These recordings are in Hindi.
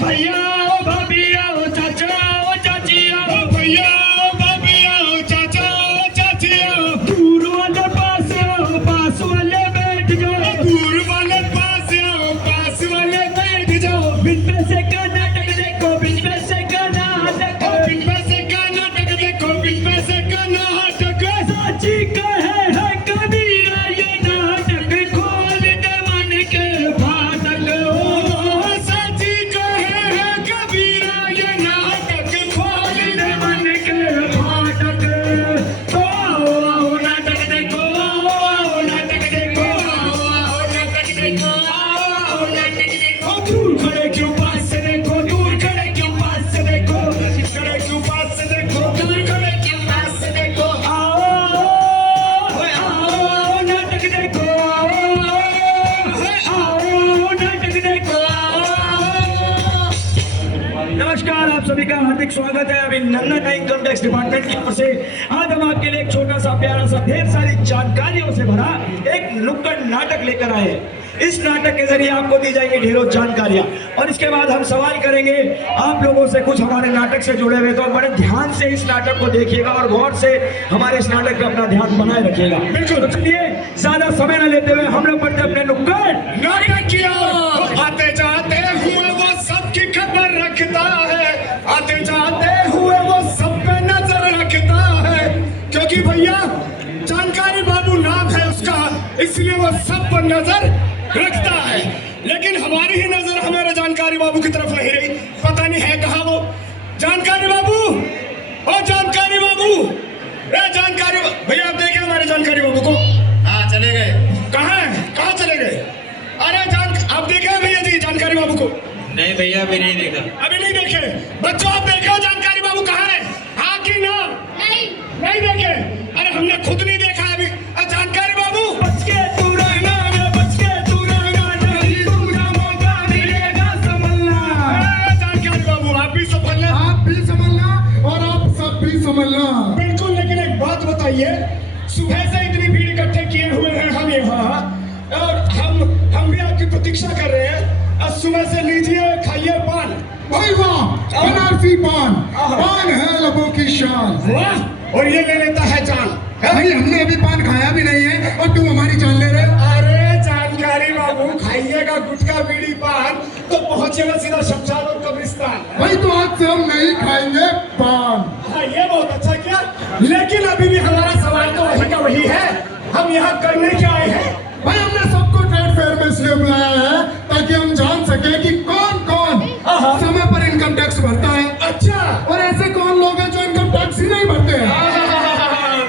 भैया ओ भाभी आओ चाचा ओ चाची आओ भैया ओ भाभी आओ चाचा ओ चाची आओ दूर वाले पास आओ पास वाले बैठ जाओ दूर वाले पास आओ पास वाले बैठ जाओ बिन पैसे का नाटक देखो बिन पैसे का नाटक बिन पैसे का नाटक देखो बिन पैसे का नाटक साची कहे है कबीरा ये नाटक खोल दे मन के फाटक ओ साची कहे है कबीरा ये नाटक खोल दे मन के फाटक ओ नाटक देखो नाटक देखो नाटक देखो नाटक देखो दूर खड़े क्यों पास से देखो दूर खड़े क्यों पास से देखो खड़े क्यों पास से देखो दूर खड़े क्यों पास से देखो आओ नाटक देखो आओ नाटक देखो नमस्कार, आप सभी का हार्दिक स्वागत है। अभी नन्ना इनकम टैक्स डिपार्टमेंट की ओर से आज हम आपके लिए एक छोटा सा प्यारा सा ढेर सारी जानकारियों से भरा एक नुक्कड़ नाटक लेकर आए हैं। इस नाटक के जरिए आपको दी जाएंगी ढेरों जानकारियां और इसके बाद हम सवाल करेंगे आप लोगों से कुछ हमारे नाटक से जुड़े हुए। तो बड़े ध्यान से इस नाटक को देखिएगा और गौर से हमारे इस नाटक पे अपना ध्यान बनाए रखिएगा। बिल्कुल। तो चलिए ज्यादा समय न लेते हुए हम लोग बढ़ते अपने नुक्कड़ नाटक की ओर। आते जाते हुए वो सबकी खबर रखता है, आते जाते हुए वो सब पे नजर रखता है, क्योंकि भैया जानकारी बाबू नाम है उसका, इसलिए वो सब पर नजर रखता है। लेकिन हमारी ही नजर हमारे जानकारी बाबू की तरफ नहीं रही, पता नहीं है कहाँ वो जानकारी बाबू। ओ जानकारी बाबू, ए जानकारी भैया आप देखे हमारे जानकारी बाबू को? हाँ चले गए। कहाँ चले गए? अरे आप देखे भैया जी जानकारी बाबू को? नहीं भैया अभी नहीं देखा। अभी नहीं देखे? बच्चों आप देखे हो जानकारी बाबू कहाँ है? हाँ कि ना? नहीं देखे? अरे हमने खुद नहीं देखा अभी। जानकारी बाबू बच के तू रहना, बच के तू रहना, नहीं दूसरा मौका मिलेगा संभलना। जानकारी बाबू आप भी संभलना, आप भी संभलना और आप सब भी संभलना। बिल्कुल। लेकिन एक बात बताइए, सुबह से इतनी भीड़ इकट्ठे किए हुए हैं हम यहाँ और हम भी आपकी प्रतीक्षा कर रहे हैं। आज सुबह से लीजिए खाइए पान। भाई वाह, बनारसी पान, पान है लबों की शान। वाह, और ये ले लेता है जान। भाई हमने अभी पान खाया भी नहीं है और तुम हमारी जान ले रहे हो। अरे जानकारी बाबू खाइएगा गुटखा बीड़ी पान तो पहुंचेगा सीधा शमशान और कब्रिस्तान। भाई तो आज से हम नहीं खाएंगे पान। हाँ ये बहुत अच्छा किया, लेकिन अभी भी हमारा सवाल तो वही का वही है, हम यहाँ करने क्या आए हैं? भाई हमने सबको ट्रेड फेयर में इसलिए बुलाया है ताकि हम जान सके कि कौन कौन समय पर इनकम टैक्स भरता है। अच्छा, और ऐसे कौन लोग हैं जो इनकम टैक्स ही नहीं भरते हैं।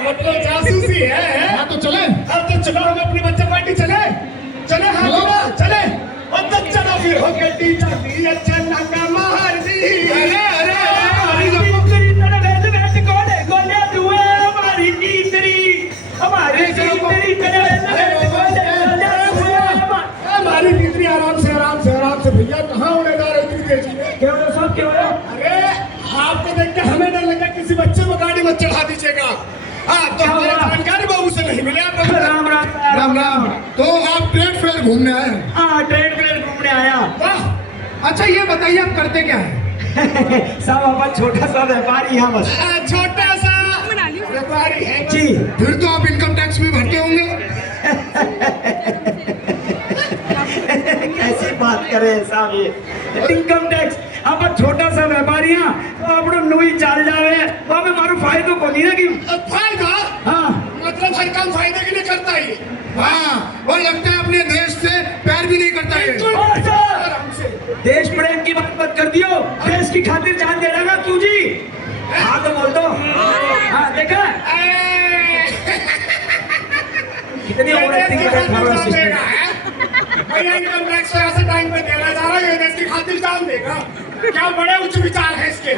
मतलब जासूसी है। हाँ तो चले। अब तो चलो हम अपनी बच्चा पार्टी चले हाँ चले। और तो चलो फिर हो गड्डी चलती है चलना का मार दी। अरे हमारी तीतरी आराम से भैया कहाँ उड़े जा रहे इतनी तेजी में? क्या हो सब क्या हो? अरे आपको देख के हमें डर लगा किसी बच्चे को गाड़ी मत चढ़ा दीजिएगा। हाँ तो हमारे जानकारी बाबू से नहीं मिले आप। राम राम। तो आप ट्रेड फेयर घूमने आए हैं? हाँ ट्रेड फेयर घूमने आया। वाह, अच्छा ये बताइए आप करते क्या है? साहब अपन छोटा सा व्यापारी यहाँ बस। छोटा सा व्यापारी है जी। फिर तो आप इनकम टैक्स भी भरते होंगे। कैसी बात करे साहब, ये इनकम टैक्स अपन छोटा सा व्यापारी है तो अपना नोई चाल जावे तो हमें मारो फायदो को नहीं लगी। फायदा? हाँ मतलब हर काम फायदे के लिए करता है। हाँ और लगता है अपने देश से प्यार भी नहीं करता है। देश प्रेम की बात मत कर दियो, देश की खातिर जान दे रहा क्यों जी? हाँ तो बोल दो। हाँ देखा कितनी भैया इनकम टैक्स ऐसे टाइम पे देना जा रहा है, देश की खातिर जान देगा। क्या बड़े उच्च विचार है इसके।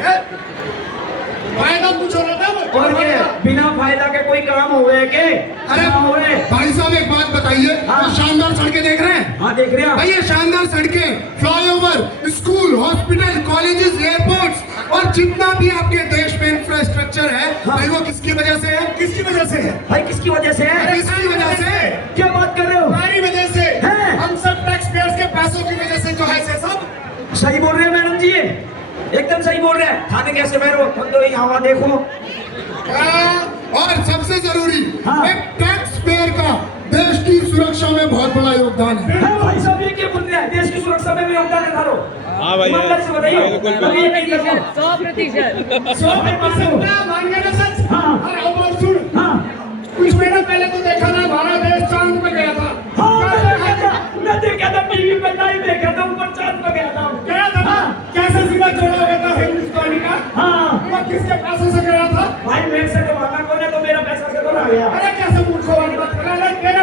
फायदा कुछ हो रहा था और के बिना फायदा के कोई काम हुए के? अरे हुए भाई साहब एक बात बताइए। हाँ। शानदार सड़कें देख रहे हैं? हाँ देख रहे हैं। भाई ये शानदार सड़कें, flyover, school, hospital, colleges, airports और जितना भी आपके देश में इंफ्रास्ट्रक्चर है भाई वो किसकी वजह से है? किसकी वजह से है भाई? किसकी वजह से है? किसकी वजह से? क्या बात कर रहे हो? हमारी वजह से। है? हम सब टैक्स पेयर्स के पैसों की वजह से जो है से सब सही बोल रहे हैं मैडम जी, ये एकदम सही बोल रहे हैं। थाने कैसे बैठो तुम तो यहाँ वहाँ देखो। और सबसे जरूरी हाँ। एक टैक्स पेयर का देश की सुरक्षा में बहुत बड़ा योगदान है। हाँ भाई साहब, ये क्या बोल रहे हैं, देश की सुरक्षा में भी योगदान है थारो। हाँ भाई, ईमानदारी से बताइए, बिल्कुल, कभी ये नहीं करना। 100%। 100%। मानिए ना सच। हाँ। अरे ओ बात सुन, हाँ कुछ महीना पहले तो देखा ना भारत देश चांद पे गया था। हाँ, मैं देखा था टीवी पे, लाइव देखा था, ऊपर चांद पे गया था। गया था ना? कैसे सीधा जोड़ा हुआ था हिंदुस्तानी का? हाँ वो किसके पैसे से गया था? भाई, मेरे से तो मांगा कौन है, तो मेरा पैसा से तो ना गया। अरे कैसे मूर्खों वाली बात कर रहा है? मेरे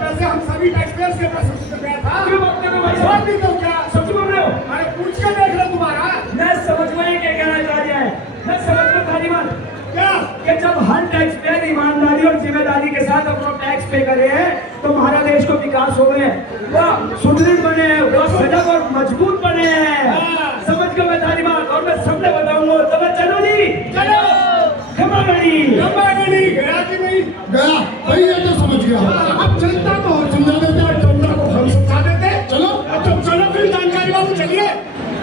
पैसे हम सभी टैक्स पेयर्स के पैसे से गया था। क्यों बात कर रहे हो भाई और साहब? भी तो क्या? सच बोल रहे हो? अरे पूछ के देख लो तुम्हारा। मैं समझ में ही क्या कहना चाह रहा है, मैं समझ में खाली बात क्या? कि जब हर टैक्स पेयर ईमानदारी और जिम्मेदारी के साथ अपना टैक्स पे करे हैं तो हमारा देश को विकास हो गए, वह सुदृढ़ बने, वह सजग और मजबूत बने हैं। समझ के बतानी बात, और मैं सबने बताऊंगा। तो मैं चलो जी, चलो। खमागड़ी। गया कि नहीं? गया भाई, ये तो समझ गया। अब जनता को और समझा देते हैं, जनता को हम समझा देते हैं। चलो तो चलो फिर जानकारी बाबू, चलिए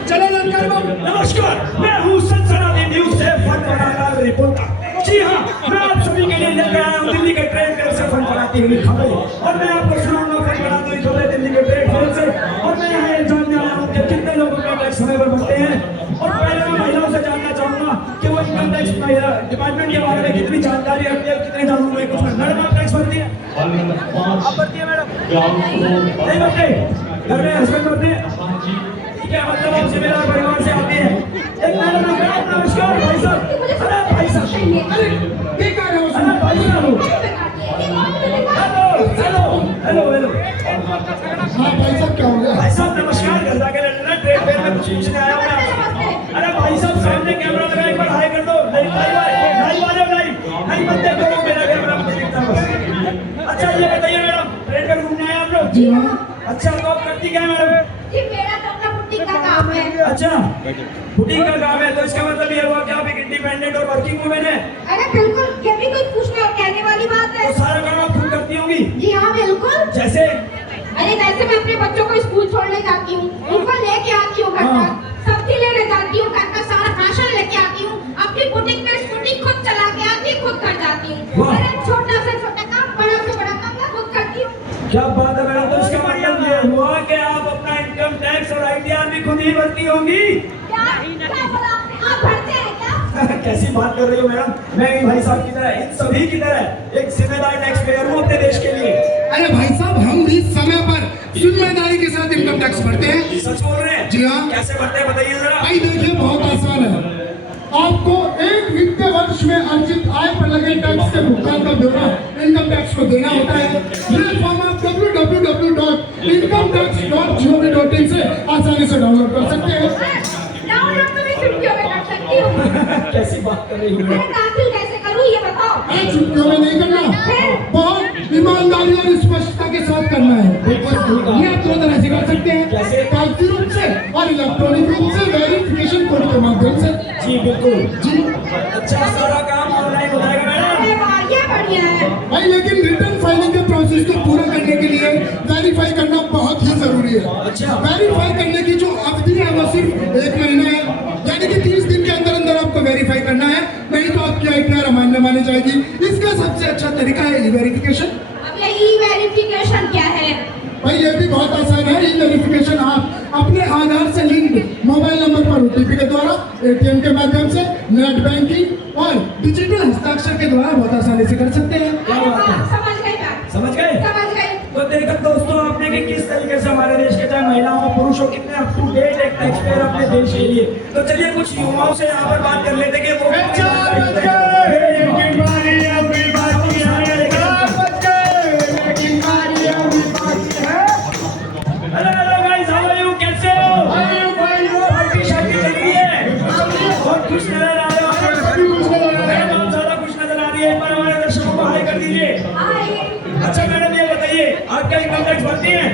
चलो जानकारी बाबू। नमस्कार, मैं हूँ सनसनाटी न्यूज से फनफनाना रिपोर्टर। जी हाँ, मैं आप सभी के लिए लेकर आया हूँ दिल्ली के ट्रेन फेयर से फनफनाती हुई खबरें, और मैं आपको सुनाऊंगा फनफनाती हुई खबरें दिल्ली के ट्रेन फेयर से। और मैं यहाँ ये जानने आया हूँ कि कितने लोग अपना टैक्स समय पर भरते हैं। और पहले मैं महिलाओं से जानना चाहूंगा कि वो इनकम टैक्स डिपार्टमेंट के बारे में कितनी जानकारी रखती है, कितने जानूंगा मैं कुछ। मैडम आप टैक्स भरती है? आप भरती है मैडम? नहीं भरते? घर में हस्बैंड भरते हैं? ठीक है, मतलब आप जिम्मेदार परिवार से आती है। एक मैडम, नमस्कार भाई साहब। अरे भाई साहब, अरे ये क्या है? अरे भाई साहब, हेलो हेलो हेलो हेलो। हाँ भाई साहब, क्या हो गया? भाई साहब नमस्कार, घर जाके लड़ना, ट्रेन फेयर में कुछ पूछने आया हूँ मैं आपसे। अरे भाई साहब, सामने कैमरा लगा, एक बार हाय कर दो। लाइव नहीं मत देखो, मेरा कैमरा मुझे दिखता बस। अच्छा ये बताइए मैडम, ट्रेन में घूमने आए आप लोग? जी हाँ। अच्छा, तो आप करती क्या है मैडम? जी मेरा तो अपना बुटीक का काम है। अच्छा, बुटीक का काम है, तो इसका मतलब ये हुआ कि आप एक इंडिपेंडेंट और वर्किंग वुमेन है। अरे बिल्कुल, ये भी कोई पूछने और कहने वाली बात है। तो सारा काम आप खुद करती होंगी? जी हाँ बिल्कुल। जैसे? अरे वैसे मैं अपने बच्चों को स्कूल छोड़ने जाती हूँ, उनको लेके आती हूँ घर हाँ। तक, सब्जी लेने जाती हूँ, घर का सारा राशन लेके आती हूँ, अपनी बुटीक में स्कूटी खुद चला के आती हूँ, खुद कर जाती हूँ। वाह। अरे छोटा से छोटा काम, बड़ा से बड़ा काम मैं खुद करती हूँ। क्या बात है मैडम, तो इसका मतलब ये हुआ कि आप अपना इनकम टैक्स और आईटीआर भी खुद ही भरती होंगी? क्या बोला आपने? आप भरते हैं क्या? कैसी बात कर रही हो मैडम, मैं भी भाई साहब की तरह, इन सभी की तरह एक जिम्मेदार टैक्स पेयर हूँ अपने देश के लिए। अरे भाई साहब, हम भी समय पर जिम्मेदारी के साथ इनकम टैक्स भरते हैं। सच बोल रहे हैं? जी हाँ। कैसे भरते हैं बताइए जरा। भाई देखिए, बहुत आसान है। आपको एक वित्तीय वर्ष में अर्जित आय पर लगे टैक्स के भुगतान का ब्यौरा इनकम टैक्स को देना होता है। ये फॉर्म आप www.incometax.gov.in से आसानी से डाउनलोड कर सकते हैं। डाउनलोड तो मैं चुटकियों में कर सकती हूँ। कैसी बात कर रही हो? अरे दाखिल कैसे करूँ ये बताओ? अरे चुटकियों में नहीं करना, बहुत ईमानदारी और स्पष्टता के साथ करना है। ये आप दो तरह से कर सकते हैं, कागजी रूप से और इलेक्ट्रॉनिक रूप से वेरिफिकेशन कोड के माध्यम से। जी बिल्कुल जी। अच्छा, सारा काम ऑनलाइन हो जाएगा मैडम? अरे वाह, ये बढ़िया है। भाई लेकिन रिटर्न फाइलिंग के प्रोसेस को पूरा करने के लिए वेरीफाई करना बहुत ही जरूरी है। अच्छा। वेरीफाई करने की जो अवधि है वो सिर्फ 1 महीना है, यानी कि 30 दिन के अंदर अंदर आपको वेरीफाई करना है, नहीं तो आपकी आईटीआर अमान्य मानी जाएगी। इसका सबसे अच्छा तरीका है ई वेरिफिकेशन। अब ये ई वेरिफिकेशन क्या है? भाई ये भी बहुत आसान है। ई वेरिफिकेशन आप अपने आधार से लिंक्ड मोबाइल नंबर पर ओटीपी के द्वारा, एटीएम के माध्यम से, नेट बैंकिंग और डिजिटल हस्ताक्षर के द्वारा बहुत आसानी से कर सकते हैं। क्या बात है? समझ गई बात, समझ गए? समझ गई। तो देखो दोस्तों, आपने कि किस तरीके से हमारे देश के चाहे महिलाओं और पुरुषों कितने अप टू डेट एक टैक्स पेयर अपने देश के लिए। तो चलिए कुछ युवाओं से यहाँ पर बात कर लेते हैं कि वो hello guys, how are you? कैसे हो? आपकी शादी चल रही है, बहुत खुश नजर आ रहे हो। मैडम आप ज्यादा खुश नजर आ रही है, एक बार हमारे दर्शकों को हाय कर दीजिए। अच्छा मैडम ये बताइए, आप क्या इनकम टैक्स भरती हैं?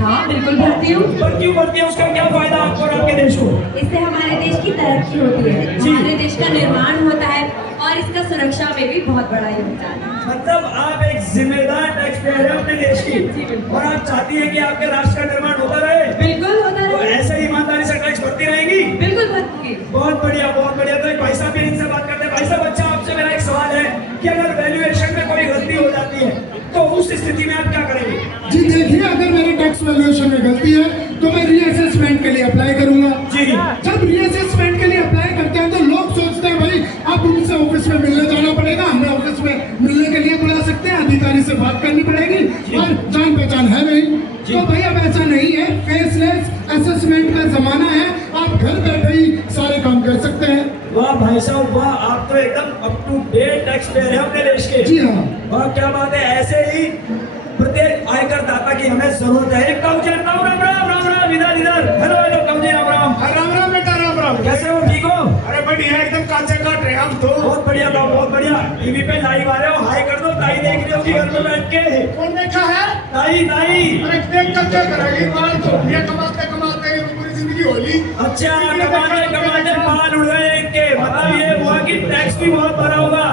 हाँ बिल्कुल भरती हूँ। पर क्यों भरती है, उसका क्या फायदा आपको और आपके देश को? इससे हमारे देश की तरक्की होती है, जी। हमारे देश का निर्माण होता है और इसका सुरक्षा में भी बहुत बड़ा योगदान है। मतलब आप एक जिम्मेदार टैक्स पेयर है अपने देश की, और आप चाहती हैं कि आपके राष्ट्र का निर्माण होता रहे। बिल्कुल होता तो है। ऐसे ही ईमानदारी से होंगे। बहुत बढ़िया बहुत बढ़िया। तो एक भाई साहब भी इनसे बात करते हैं। भाई साहब, अच्छा आपसे मेरा एक सवाल है कि अगर वैल्यूएशन में कोई गलती हो जाती है तो उस स्थिति में आप क्या करेंगे? जी देखिए, अगर मेरे टैक्स वैल्यूएशन में गलती है तो मैं रीअसेसमेंट के लिए अप्लाई करूंगा। जी। जब रीअसेसमेंट के लिए अप्लाई करते हैं तो लोग सोचते हैं भाई अब उनसे ऑफिस में मिलने जाना पड़ेगा, हमें ऑफिस में मिलने के लिए बुला सकते हैं, अधिकारी से बात करनी पड़ेगी और जान पहचान है नहीं। तो भाई अब ऐसा नहीं है, फेसलेस असेसमेंट का जमाना है, आप घर बैठे ही सारे काम कर सकते हैं। वाह भाई साहब वाह, आप तो एकदम up to date tax payer है अपने देश के। जी हाँ। वाह क्या बात है। ऐसे ही प्रत्येक आयकर दाता की हमें जरूरत है। एक काऊ जी, राम राम राम राम राम, इधर हेलो हेलो काऊ जी, राम राम। राम राम बेटा, राम राम। कैसे हो, ठीक हो? अरे बढ़िया, एकदम कांचे काट रहे हम तो। बहुत बढ़िया काऊ, बहुत बढ़िया। टीवी पे लाइव आ रहे हो, हाई कर दो। ताई देख रही होगी घर में बैठ के। कौन बैठा है? ताई ताई। अरे देख कर क्या करेगी, बाल तो ये कमाते कमाते पूरी जिंदगी होली। अच्छा, कमाते कमाते बाल उड़ गए इनके। मतलब ये हुआ कि टैक्स भी बहुत भरा होगा।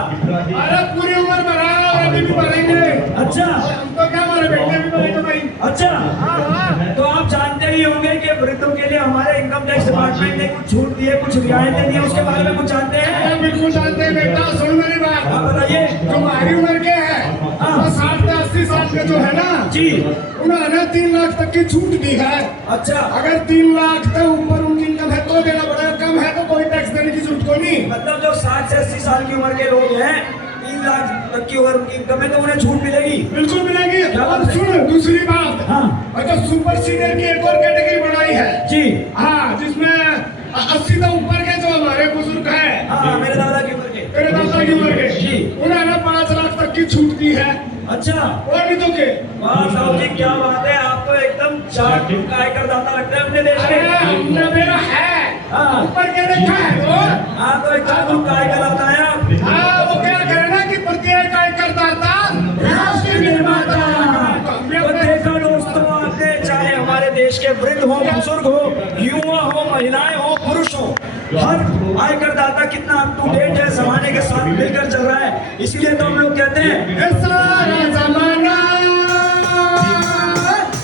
अरे पूरी उम्र भरा और अभी भी भरेंगे। अच्छा हम तो क्या, हमारे बेटे भी भरेंगे भाई। अच्छा। हाँ हाँ। तो आप जानते ही होंगे कि वृद्धों के लिए हमारे इनकम टैक्स डिपार्टमेंट ने कुछ छूट दी है, कुछ रियायतें दी है, उसके बारे में कुछ जानते हैं? अरे बिल्कुल जानते हैं बेटा, सुन मेरी बात। आप बताइए। जो हमारी उम्र के हैं, हाँ। 60 से 80 साल के जो है ना जी। उन्होंने 3 लाख तक की छूट दी है। अच्छा, अगर 3 लाख से ऊपर उनकी इनकम है तो देना पड़ेगा, कम है तो कोई टैक्स देने की जरूरत को नहीं। मतलब जो 60 से 80 साल की उम्र के लोग हैं, 3 लाख तक की अगर उनकी इनकम है तो उन्हें छूट मिलेगी। बिल्कुल मिलेगी। क्या बात और है? सुन दूसरी बात, हाँ। अगर सुपर सीनियर की एक और कैटेगरी बनाई है। जी। हाँ, जिसमें 80 से ऊपर के जो हमारे बुजुर्ग हैं, हाँ, मेरे दादा की उम्र के। मेरे दादा की उम्र के, जी। उन्होंने 5 लाख तक की छूट दी है। अच्छा, और भी तो के। वाह साहब जी क्या बात है। आप तो एकदम चार्ट का आयकर दाता लगते हैं अपने देश अरे के। हमने मेरा है। हाँ। ऊपर के देखा है तो। हाँ, तो एक जागरूक का आयकर दाता है आप। हाँ, वो क्या कहे ना कि प्रत्येक आयकर दाता राष्ट्र निर्माता। तो देखा दोस्तों आपने, चाहे हमारे देश के वृद्ध हो, बुजुर्ग हो, युवा हो, महिलाएं हो, पुरुष हो, हर आयकर दाता कितना अप टू डेट है, जमाने के साथ मिलकर चल रहा है। इसीलिए तो हम लोग कहते हैं ये सारा जमाना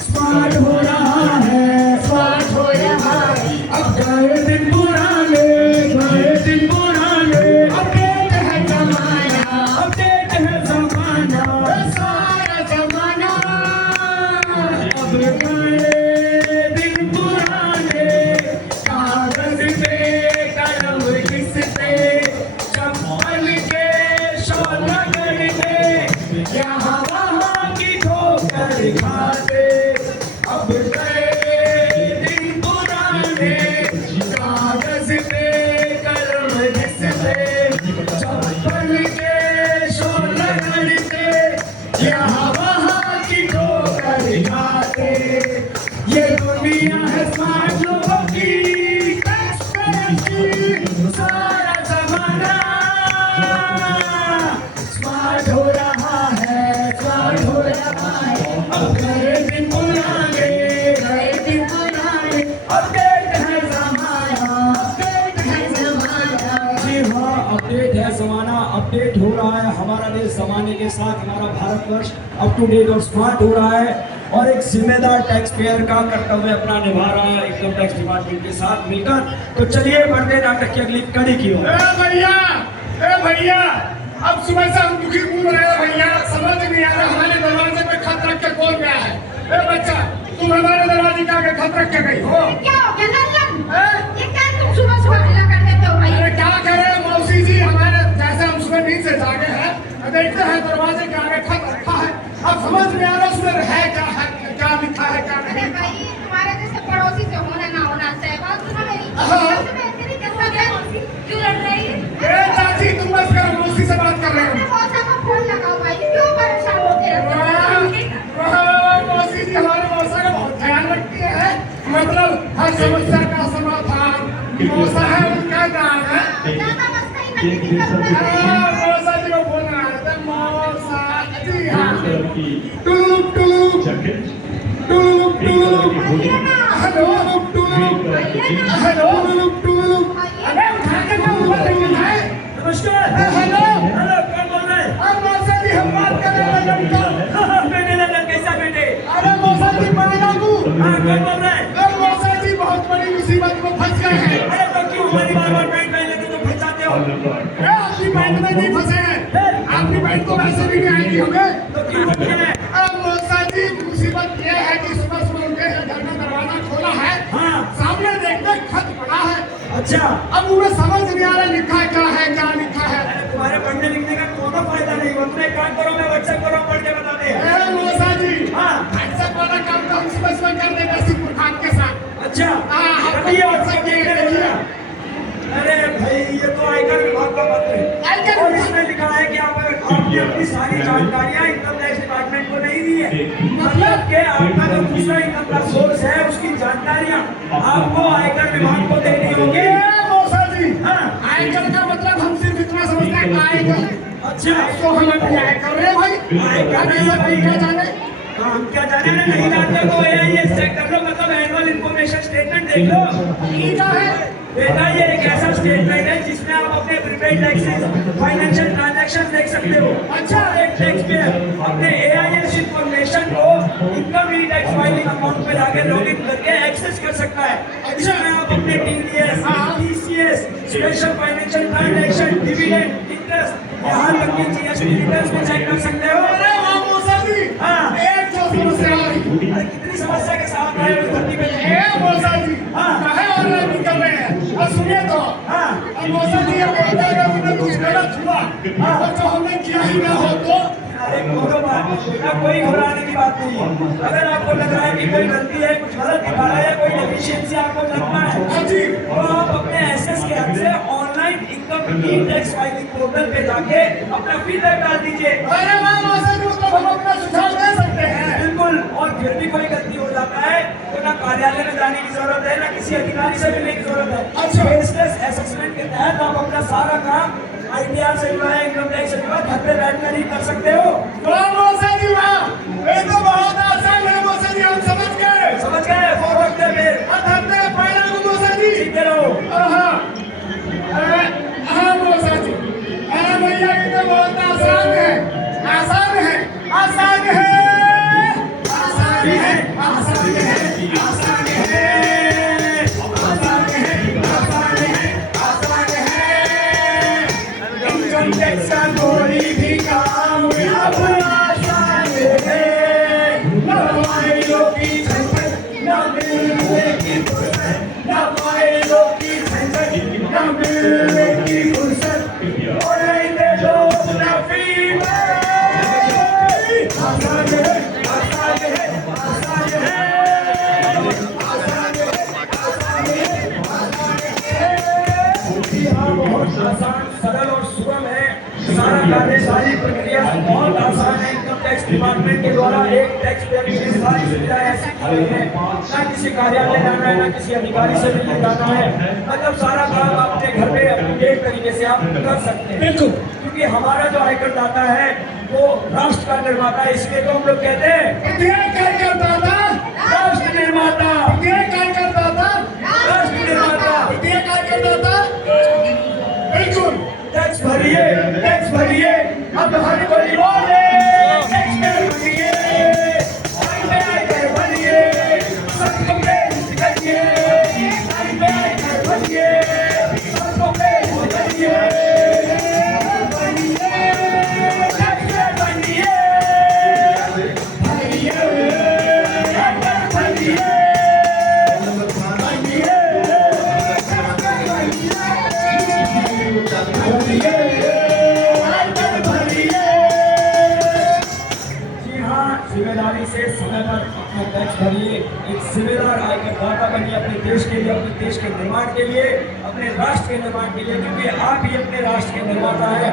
स्मार्ट हो रहा है, स्मार्ट हो रहा है। अब गए दिन पुराने, गए दिन पुराने, अपडेट है जमाना, अपडेट है जमाना। ये सारा जमाना। अब गए दिन पुराने, कागज पे कलम किससे, चंपल के शौनगर में, यहाँ वहाँ की ठोकर खाते। अब गए दिन पुराने, कागज पे कलम किससे, चंपल के शौनगर में, यहाँ वहाँ की ठोकर खाते। ये दुनिया है स्मार्ट लोगों की, टैक्स पेयर की, सारा जमाना स्मार्ट हो रहा है, स्मार्ट हो रहा है। अब गए दिन पुराने, गए दिन पुराने, अपडेट है जमाना, अपडेट है जमाना। जी हाँ, अपडेट है जमाना, अपडेट हो रहा है हमारा देश जमाने के साथ। हमारा भारतवर्ष अप टू डेट और स्मार्ट हो रहा है और एक जिम्मेदार टैक्स पेयर का कर्तव्य अपना निभा रहा है इनकम टैक्स डिपार्टमेंट के साथ मिलकर। तो चलिए बढ़ते नाटक की अगली कड़ी की ओर। ए भैया, अब सुबह से हम दुखी घूम रहे हैं भैया, समझ नहीं आ रहा हमारे दरवाजे पे खत रख के कौन गया है। ए बच्चा, तुम हमारे दरवाजे के आगे खत रख के गई हो। क्या हो गया लल्लन? हैं? ये क्या तुम सुबह सुबह हल्ला कर देते हो भाई? अरे क्या करे मौसी जी, हमारे जैसे हम सुबह नींद से जागे हैं, देखते हैं दरवाजे के आगे खत रखा है। अब समझ में आ रहा उसमें है क्या लिखा है क्या अरे नहीं। भाई, तुम्हारे जैसे पड़ोसी से होना ना होना तय। बात सुनो मेरी। हाँ। तुम्हें तेरी कैसा क्या क्यों लड़ रही है? ए चाची, तुम बस करो, मौसी से बात कर रहे अपने हो। मौसा को फोन लगाओ भाई, क्यों परेशान होते रहते हो? वाह, मौसी जी हमारे मौसा का बहुत ख्याल रखती है। मतलब हर समस्या का समाधान मौसा है, उनका नाम है। ज्यादा मस्ती करने की जरूरत नहीं है। मौसा जी को बोलना है मौसा जी। हाँ, टुलुक टुलुक टुलुक टुलुक आइए ना। हेलो आइए ना। हेलो। टुलुक। अरे उठा के तो ऊपर लेके जाए। नमस्कार। हेलो। हेलो, कौन बोल रहे हैं? अरे मौसा जी, हम बात कर रहे हैं लड़का। बेटे लल्लन, कैसा बेटे? अरे मौसा जी, बड़े बाबू। हाँ, कौन बोल रहे हैं? अरे मौसा जी, बहुत बड़ी मुसीबत में फंस गए हैं। अरे तो क्यों हमारी बार-बार पैंट पहन लेते तो फंसाते हो। आपकी पैंट में नहीं फंसे हैं, आपकी पैंट तो वैसे भी नहीं आएगी हमें। तो क्यों बच्चे हैं? अब मौसा जी मुसीबत ये है कि सुबह सुबह उनके घर का दरवाजा खोला है, हाँ। सामने देखते खत पड़ा है। अच्छा, अब मुझे समझ नहीं आ रहा लिखा क्या है क्या लिखा है। अरे तुम्हारे पढ़ने लिखने का कोनो फायदा नहीं हुआ। तुम एक काम करो, मैं व्हाट्सएप करो, पढ़ के बता दे। मौसा जी, हाँ। ऐसा वाला काम तो हम सुबह सुबह कर देंगे सिर्फ खान के साथ। अच्छा, हाँ, हाँ। रखिए व्हाट्सएप देखने रखिए। अरे भाई, ये तो आयकर विभाग का पत्र है। आयकर और इसमें लिखा है कि आपने अपनी सारी जानकारियां इनकम टैक्स डिपार्टमेंट को नहीं दी है। मतलब कि आपका जो दूसरा इनकम का सोर्स है उसकी जानकारियां आपको आयकर विभाग को देनी होगी। मौसा जी, हाँ। आयकर का मतलब हम सिर्फ इतना समझते हैं आयकर। अच्छा, तो हम अभी आयकर रहे भाई, आयकर ऐसा कोई क्या जाने। हम क्या जाने ना, नहीं जानते तो ये चेक कर लो, मतलब एनुअल इन्फॉर्मेशन स्टेटमेंट देख लो। ये क्या है? बेटा, ये एक ऐसा स्टेटमेंट है जिसमें आप अपने प्रीपेड टैक्सेस, फाइनेंशियल ट्रांजैक्शन देख सकते हो। अच्छा, एक टैक्स पे अपने एआईएस इन्फॉर्मेशन को इनकम ई टैक्स फाइलिंग अकाउंट पे जाके लॉगिन करके एक्सेस कर सकता है। इसमें आप अपने TDS, TCS, special financial transaction, dividend, interest, यहाँ तक कि जीएसटी रिटर्न्स को चेक कर सकते हो। अरे वाह मौसा जी, हाँ। एक जो समस्या आ रही। अरे कितनी समस्या के साथ आए उस धरती पे। मौसा जी, हाँ। काहे ऑनलाइन भी कर रहे हैं? और सुनिए तो, हाँ। अब मौसा जी अगर हमने कुछ गलत हुआ, और जो हमने किया ही ना हो तो अरे बोलो बात, बेटा कोई घबराने की बात नहीं है। अगर आपको लग रहा है कि कोई गलती है, कुछ गलत दिखा रहा है, कोई डेफिशिएंसी आपको लगता है जी, तो आप अपने एसएस के हद से ऑनलाइन इनकम ई टैक्स फाइलिंग पोर्टल पे जाके अपना फीडबैक डाल दीजिए। अरे वाह मौसा जी, मतलब हम अपना सुझाव दे सकते हैं। बिल्कुल, और फिर भी कोई गलती हो जाता है तो ना कार्यालय में जाने की जरूरत है, ना किसी अधिकारी से मिलने की जरूरत है। अच्छा। फेसलेस असेसमेंट के तहत आप अपना सारा काम आईटीआर से जुड़ा है, इनकम टैक्स से जुड़ा, घर पे बैठकर ही कर सकते हो। वाह मौसा जी वाह, ये तो बहुत आसान है मौसा जी, हम समझ गए। समझ गए? फॉरवर्ड कर फिर धरते पहला को मौसा जी। सीखते रहो। हाँ मौसा जी, अरे भैया ये तो बहुत आसान है, आसान है, आसान है, आसान है, आसान है, आसान है, आसान है, आसान है, आसान है। इनकम टैक्स का कोई भी काम अब आसान है। न फाइलों की झंझट, न मिलने की फुर्सत, न फाइलों की झंझट, न मिलने की फुर्सत। ऑनलाइन दे दो अपना फीडबैक। आसान है, आसान है, आसान है, आसान है, आसान है, आसान है। जी हाँ, बहुत आसान, सरल और सुगम है। सारा कार्य, सारी प्रक्रिया बहुत आसान है। इनकम टैक्स डिपार्टमेंट के द्वारा एक टैक्स पेयर के लिए सारी सुविधाएं ऐसी की गई है। ना किसी कार्यालय जाना है, ना किसी अधिकारी से मिलने जाना है। मतलब सारा काम अपने घर पे अपनी एक तरीके से आप कर सकते हैं। बिल्कुल। क्योंकि हमारा जो आयकर दाता है वो राष्ट्र का निर्माता है, इसलिए तो हम लोग कहते हैं करदाता, राष्ट्र निर्माता, करदाता, राष्ट्र निर्माता। करदाता। बिल्कुल। टैक्स भरिए, टैक्स भरिए, अब हर कोई बोले टैक्स भरिए, आयकर भरिए, सबको टैक्स भरिए, आयकर भरिए, सबको टैक्स भरिए, भरिए, टैक्स भरिए, भरिए, आयकर भरिए, जिम्मेदारी से समय पर अपना टैक्स भरिए। एक जिम्मेदार आयकर दाता बनिए अपने देश के लिए, अपने देश के निर्माण के लिए, अपने राष्ट्र के निर्माण के लिए, क्योंकि आप ही अपने राष्ट्र के निर्माता है,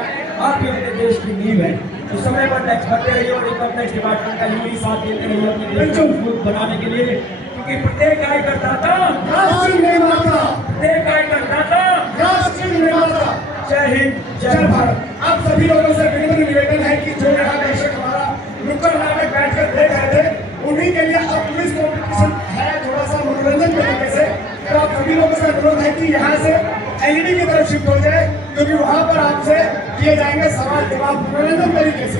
आप ही अपने देश की नींव है। तो समय पर टैक्स भरते रहिए और इनकम टैक्स डिपार्टमेंट का यूं ही साथ देते रहिए अपने देश को मजबूत बनाने के लिए, क्योंकि प्रत्येक आयकर दाता राष्ट्र निर्माता, प्रत्येक आयकर दाता राष्ट्र निर्माता। जय हिंद, जय भारत। आप सभी लोगों से विनम्र निवेदन है कि जो यहाँ दर्शक हमारा नुक्कड़ नाटक बैठकर देख रहे थे, उन्हीं के लिए अब क्विज कॉम्पिटिशन है, थोड़ा सा मनोरंजन के तरीके से। तो आप सभी लोगों से अनुरोध है कि यहाँ से एलईडी की तरफ शिफ्ट हो जाए, क्योंकि वहाँ पर आपसे किए जाएंगे सवाल जवाब मनोरंजन तरीके से।